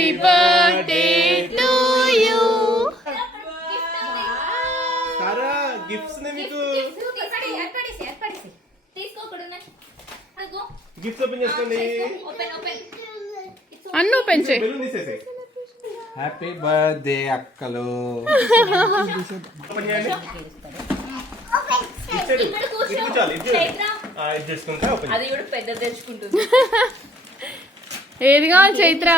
Happy birthday to you. సారా gifts నే మీకు గిఫ్ట్స్ ఓపెన్ చేసుకోండి. అన్ను ఓపెన్ చేయి. బెలూన్ తీసేసి హ్యాపీ బర్త్డే అక్కలు. ఓపెన్ చేయండి. ఇచ్చాడు ఇది చాలు ఇది చేసుకుంటా ఓపెన్. అది కూడా పెద్ద తెచ్చుకుంటుంది. ఏది కావాలి చైత్ర?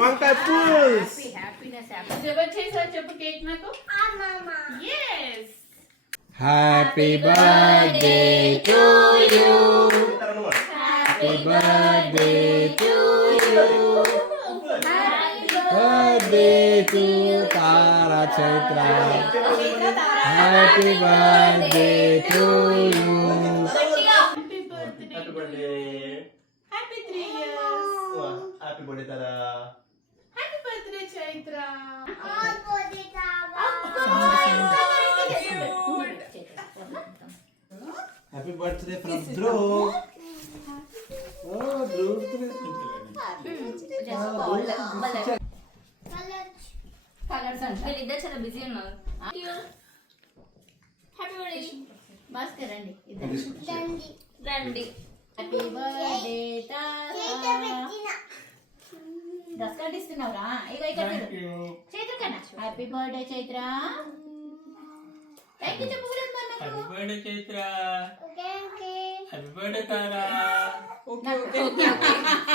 వంకాయ పుల్స్. చెప్పు కేక్ నాకు. Happy birthday to you. Happy birthday to you. Birthday to Tara Chaitra. Happy birthday to you. Happy birthday. Happy 3 years. Happy birthday Tara. Happy birthday Chaitra. Happy birthday from Dhruv. ఓ ధ్రువ్ వీళ్ళిద్దరు చాలా బిజీ ఉన్నారు. Happy birthday. భాస్కర్ రండి రండి. హ్యాపీ బర్త్డే డ్రెస్ కార్డ్ ఇస్తున్నావురా? ఇగో ఇక్కడ చైత్ర కన్నా happy birthday Chaitra. Thank you చెప్పు. Happy birthday Chaitra. Happy birthday తారా.